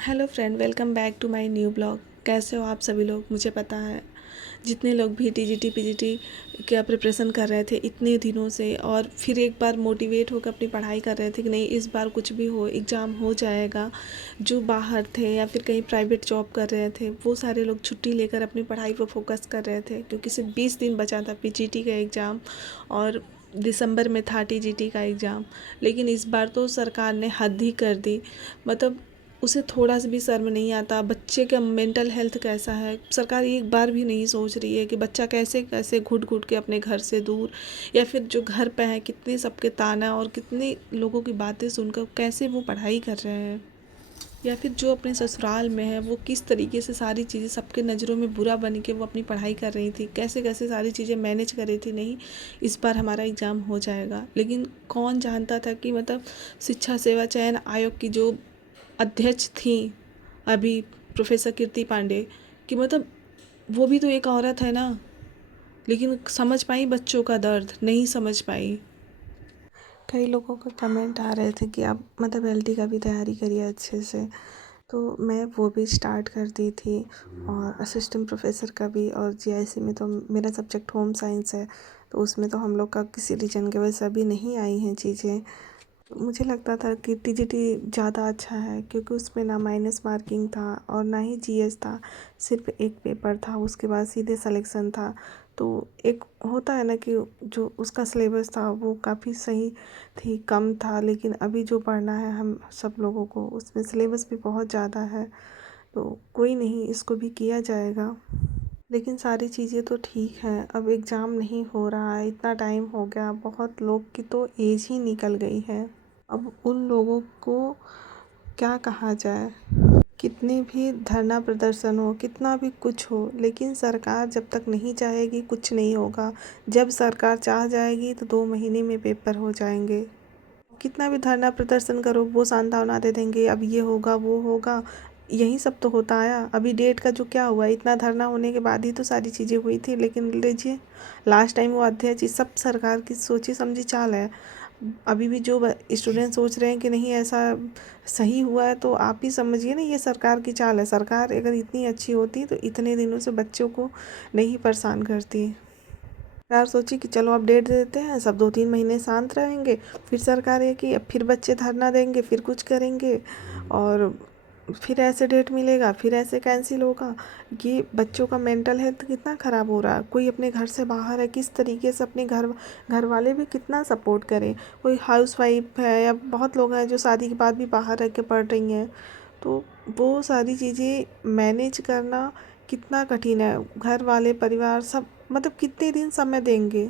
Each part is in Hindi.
Hello friend, welcome back to my new blog. कैसे हो आप सभी लोग? मुझे पता है जितने लोग भी टीजीटी पीजीटी का प्रिपरेशन कर रहे थे इतने दिनों से, और फिर एक बार मोटिवेट होकर अपनी पढ़ाई कर रहे थे कि नहीं, इस बार कुछ भी हो एग्ज़ाम हो जाएगा। जो बाहर थे या फिर कहीं प्राइवेट जॉब कर रहे थे वो सारे लोग छुट्टी लेकर अपनी पढ़ाई पर फोकस कर रहे थे, क्योंकि सिर्फ 20 दिन बचा था पीजीटी का एग्ज़ाम, और दिसंबर में था टीजीटी का एग्ज़ाम। लेकिन इस बार तो सरकार ने हद ही कर दी। मतलब उसे थोड़ा सा भी शर्म नहीं आता। बच्चे का मेंटल हेल्थ कैसा है, सरकार एक बार भी नहीं सोच रही है कि बच्चा कैसे कैसे घुट घुट के अपने घर से दूर, या फिर जो घर पे है कितने सबके ताना और कितने लोगों की बातें सुनकर कैसे वो पढ़ाई कर रहे हैं, या फिर जो अपने ससुराल में है वो किस तरीके से सारी चीज़ें सबके नज़रों में बुरा बन के वो अपनी पढ़ाई कर रही थी, कैसे कैसे सारी चीज़ें मैनेज कर रही थी। नहीं, इस बार हमारा एग्ज़ाम हो जाएगा। लेकिन कौन जानता था कि मतलब शिक्षा सेवा चयन आयोग की जो अध्यक्ष थी अभी, प्रोफेसर कीर्ति पांडे, कि मतलब वो भी तो एक औरत है ना। लेकिन समझ पाई बच्चों का दर्द? नहीं समझ पाई। कई लोगों का कमेंट आ रहे थे कि आप मतलब एलटी का भी तैयारी करिए अच्छे से, तो मैं वो भी स्टार्ट कर दी थी, और असिस्टेंट प्रोफेसर का भी। और जीआईसी में तो मेरा सब्जेक्ट होम साइंस है, तो उसमें तो हम लोग का किसी रीजन के वजह से अभी नहीं आई हैं चीज़ें। मुझे लगता था कि टीजीटी ज़्यादा अच्छा है, क्योंकि उसमें ना माइनस मार्किंग था और ना ही जीएस था। सिर्फ एक पेपर था, उसके बाद सीधे सिलेक्शन था। तो एक होता है ना कि जो उसका सिलेबस था वो काफ़ी सही थी, कम था। लेकिन अभी जो पढ़ना है हम सब लोगों को, उसमें सिलेबस भी बहुत ज़्यादा है। तो कोई नहीं, इसको भी किया जाएगा। लेकिन सारी चीज़ें तो ठीक है, अब एग्ज़ाम नहीं हो रहा है, इतना टाइम हो गया, बहुत लोग की तो एज ही निकल गई है। अब उन लोगों को क्या कहा जाए? कितने भी धरना प्रदर्शन हो, कितना भी कुछ हो, लेकिन सरकार जब तक नहीं चाहेगी कुछ नहीं होगा। जब सरकार चाह जाएगी तो 2 महीने में पेपर हो जाएंगे। कितना भी धरना प्रदर्शन करो, वो सांत्वना दे देंगे, अब ये होगा वो होगा। यही सब तो होता आया। अभी डेट का जो क्या हुआ, इतना धरना होने के बाद ही तो सारी चीज़ें हुई थी। लेकिन लीजिए, लास्ट टाइम वो अध्यक्ष, ये सब सरकार की सोची समझी चाल है। अभी भी जो स्टूडेंट सोच रहे हैं कि नहीं ऐसा सही हुआ है, तो आप ही समझिए ना, ये सरकार की चाल है। सरकार अगर इतनी अच्छी होती तो इतने दिनों से बच्चों को नहीं परेशान करती। सरकार सोची कि चलो अब डेट दे देते हैं, सब 2-3 महीने शांत रहेंगे। फिर सरकार है कि अब फिर बच्चे धरना देंगे, फिर कुछ करेंगे, और फिर ऐसे डेट मिलेगा, फिर ऐसे कैंसिल होगा। ये बच्चों का मेंटल हेल्थ कितना ख़राब हो रहा है। कोई अपने घर से बाहर है, किस तरीके से अपने घर घर वाले भी कितना सपोर्ट करें। कोई हाउस वाइफ है, या बहुत लोग हैं जो शादी के बाद भी बाहर रह के पढ़ रही हैं, तो वो सारी चीज़ें मैनेज करना कितना कठिन है। घर वाले, परिवार सब, मतलब कितने दिन समय देंगे?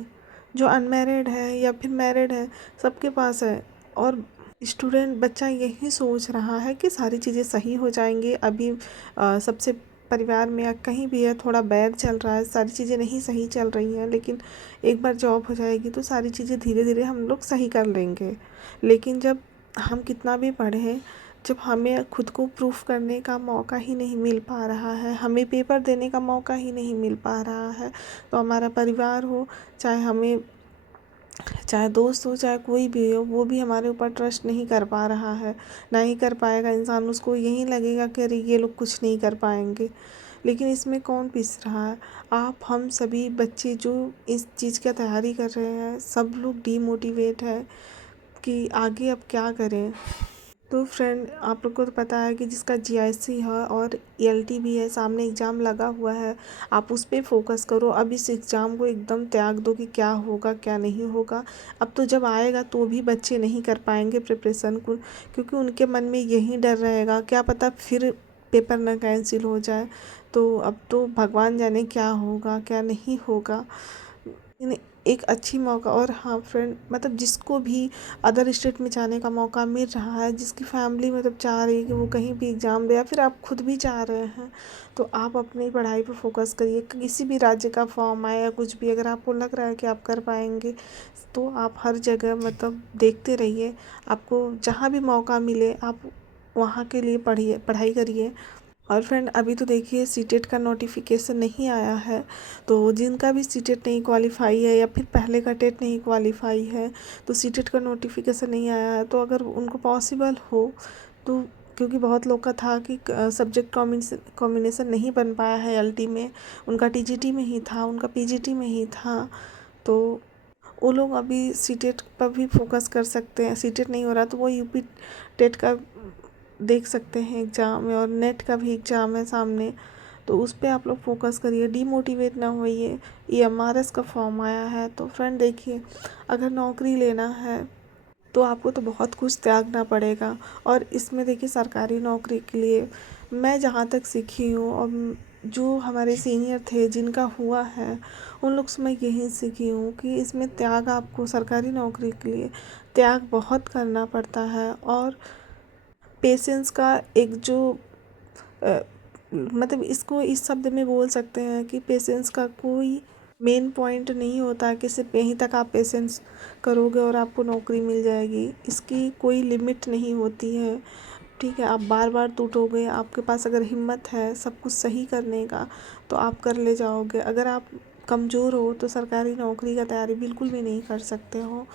जो अनमैरिड है या फिर मैरिड है, सबके पास है। और स्टूडेंट बच्चा यही सोच रहा है कि सारी चीज़ें सही हो जाएंगी। अभी सबसे परिवार में या कहीं भी है, थोड़ा बैड चल रहा है, सारी चीज़ें नहीं सही चल रही हैं, लेकिन एक बार जॉब हो जाएगी तो सारी चीज़ें धीरे धीरे हम लोग सही कर लेंगे। लेकिन जब हम कितना भी पढ़ें, जब हमें खुद को प्रूफ करने का मौका ही नहीं मिल पा रहा है, हमें पेपर देने का मौका ही नहीं मिल पा रहा है, तो हमारा परिवार हो, चाहे हमें, चाहे दोस्त हो, चाहे कोई भी हो, वो भी हमारे ऊपर ट्रस्ट नहीं कर पा रहा है। ना ही कर पाएगा इंसान, उसको यही लगेगा कि अरे ये लोग कुछ नहीं कर पाएंगे। लेकिन इसमें कौन पिस रहा है? आप, हम सभी बच्चे जो इस चीज़ का तैयारी कर रहे हैं, सब लोग डीमोटिवेट है कि आगे अब क्या करें। तो फ्रेंड, आप लोग को तो पता है कि जिसका जीआईसी है और ईएलटी भी है, सामने एग्ज़ाम लगा हुआ है, आप उस पर फोकस करो। अब इस एग्ज़ाम को एकदम त्याग दो कि क्या होगा क्या नहीं होगा। अब तो जब आएगा तो भी बच्चे नहीं कर पाएंगे प्रिपरेशन को, क्योंकि उनके मन में यही डर रहेगा, क्या पता फिर पेपर ना कैंसिल हो जाए। तो अब तो भगवान जाने क्या होगा क्या नहीं होगा। लेकिन एक अच्छी मौका, और हाँ फ्रेंड, मतलब जिसको भी अदर स्टेट में जाने का मौका मिल रहा है, जिसकी फैमिली मतलब चाह रही है कि वो कहीं भी एग्ज़ाम दे, या फिर आप खुद भी चाह रहे हैं, तो आप अपनी पढ़ाई पर फोकस करिए। किसी भी राज्य का फॉर्म आए या कुछ भी, अगर आपको लग रहा है कि आप कर पाएंगे, तो आप हर जगह मतलब देखते रहिए। आपको जहाँ भी मौका मिले आप वहाँ के लिए पढ़िए, पढ़ाई करिए। और फ्रेंड, अभी तो देखिए सीटेट का नोटिफिकेशन नहीं आया है, तो जिनका भी सीटेट नहीं क्वालिफाई है या फिर पहले का टेट नहीं क्वालिफाई है, तो सीटेट का नोटिफिकेशन नहीं आया है, तो अगर उनको पॉसिबल हो तो क्योंकि बहुत लोग का था कि सब्जेक्ट कॉम्बिनेशन नहीं बन पाया है एलटी में, उनका टीजीटी में ही था, उनका पीजीटी में ही था, तो वो लोग अभी सीटेट पर भी फोकस कर सकते हैं। सीटेट नहीं हो रहा तो वो यूपी टेट का देख सकते हैं एग्ज़ाम में, और नेट का भी एग्ज़ाम है सामने, तो उस पर आप लोग फोकस करिए, डीमोटिवेट ना होइए। ये एमआरएस का फॉर्म आया है, तो फ्रेंड देखिए, अगर नौकरी लेना है तो आपको तो बहुत कुछ त्यागना पड़ेगा। और इसमें देखिए, सरकारी नौकरी के लिए मैं जहाँ तक सीखी हूँ और जो हमारे सीनियर थे जिनका हुआ है, उन लोग से मैं यही सीखी हूँ कि इसमें त्याग, आपको सरकारी नौकरी के लिए त्याग बहुत करना पड़ता है। और पेशेंस का एक जो मतलब इसको इस शब्द में बोल सकते हैं कि पेशेंस का कोई मेन पॉइंट नहीं होता कि सिर्फ यहीं तक आप पेशेंस करोगे और आपको नौकरी मिल जाएगी। इसकी कोई लिमिट नहीं होती है, ठीक है। आप बार बार टूटोगे, आपके पास अगर हिम्मत है सब कुछ सही करने का तो आप कर ले जाओगे। अगर आप कमज़ोर हो तो सरकारी नौकरी का तैयारी बिल्कुल भी नहीं कर सकते हो।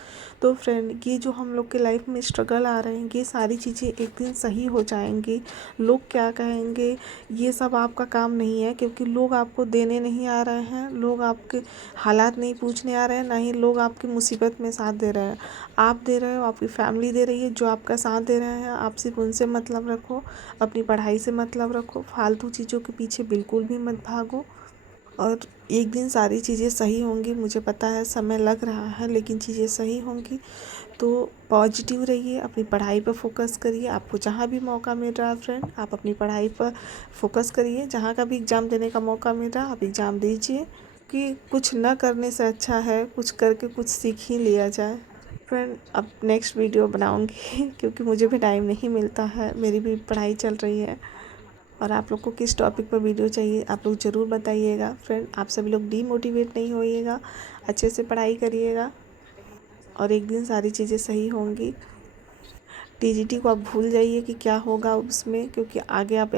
तो फ्रेंड, ये जो हम लोग के लाइफ में स्ट्रगल आ रहे हैं, ये सारी चीज़ें एक दिन सही हो जाएंगी। लोग क्या कहेंगे ये सब आपका काम नहीं है, क्योंकि लोग आपको देने नहीं आ रहे हैं, लोग आपके हालात नहीं पूछने आ रहे हैं, ना ही लोग आपकी मुसीबत में साथ दे रहे हैं। आप दे रहे हो, आपकी फैमिली दे रही है जो आपका साथ दे रहे हैं। आप सिर्फ उनसे मतलब रखो, अपनी पढ़ाई से मतलब रखो, फालतू चीज़ों के पीछे बिल्कुल भी मत भागो, और एक दिन सारी चीज़ें सही होंगी। मुझे पता है समय लग रहा है, लेकिन चीज़ें सही होंगी। तो पॉजिटिव रहिए, अपनी पढ़ाई पर फोकस करिए। आपको जहाँ भी मौका मिल रहा है फ्रेंड, आप अपनी पढ़ाई पर फोकस करिए। जहाँ का भी एग्ज़ाम देने का मौका मिल रहा है आप एग्ज़ाम दीजिए, कि कुछ न करने से अच्छा है कुछ करके कुछ सीख ही लिया जाए। फ्रेंड, अब नेक्स्ट वीडियो बनाऊंगी क्योंकि मुझे भी टाइम नहीं मिलता है, मेरी भी पढ़ाई चल रही है। और आप लोग को किस टॉपिक पर वीडियो चाहिए आप लोग ज़रूर बताइएगा। फ्रेंड, आप सभी लोग डीमोटिवेट नहीं होइएगा, अच्छे से पढ़ाई करिएगा, और एक दिन सारी चीज़ें सही होंगी। टीजीटी को आप भूल जाइए कि क्या होगा उसमें, क्योंकि आगे आप